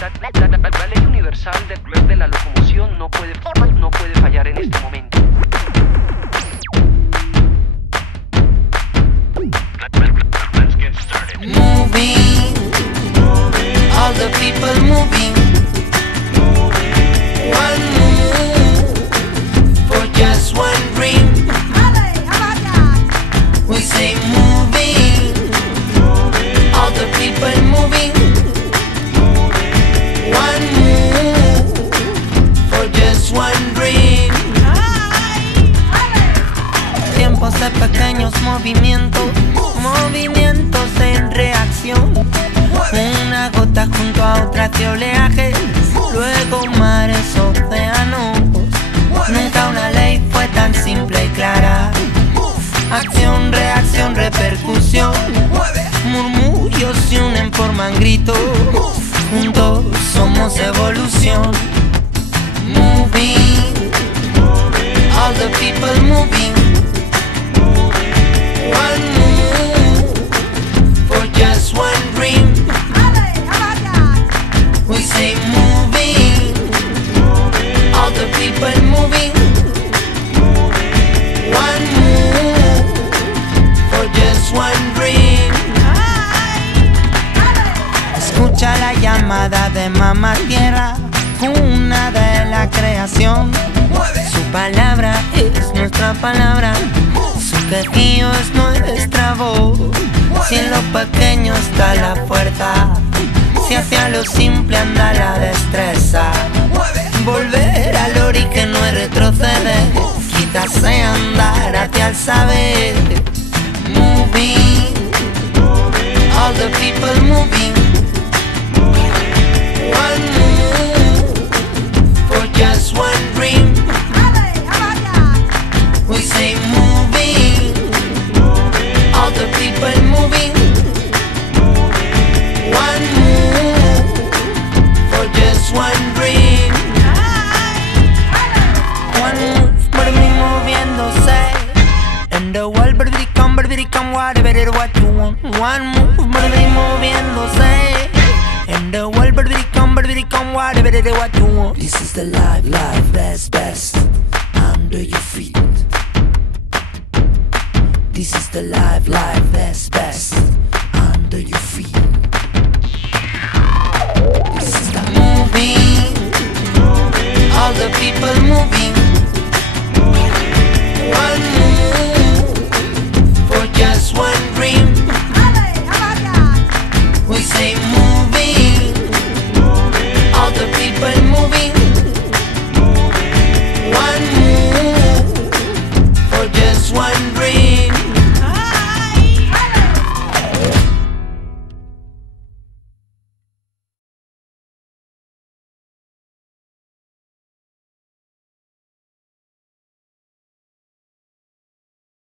La ley universal de la locomoción no puede fallar en este momento. Let's get started. Moving, all the people moving. One move for just one dream. We say moving, all the people moving. One move for just one dream. Tiempos de pequeños movimientos, movimientos en reacción. Una gota junto a otra de oleajes, luego mares, océanos. Nunca una ley fue tan simple y clara. Acción, reacción, repercusión. Murmullos se unen, forman gritos. Juntos somos evolución. Moving, all the people moving. One move for just one dream. We say moving, all the people moving. One move for just one dream. Escucha la llamada de mamá tierra, cuna de la creación. Su palabra es nuestra palabra, su quejío es nuestra voz. Si en lo pequeño está la fuerza, si hacia lo simple anda la destreza. Volver al origen no es retroceder, quizás andar hacia el saber. Moving, all the people moving. One move for just one dream. We say moving, all the people moving. One move for just one dream. One move por mí moviéndose. And the world become whatever what you want. One move por mí moviéndose. And the world become whatever what you want. This is the life that's best under your feet. This is the life that's best under your feet. This is the moving, all the people moving. One move for just one dream. We say moving, all the people moving. One move for just one dream.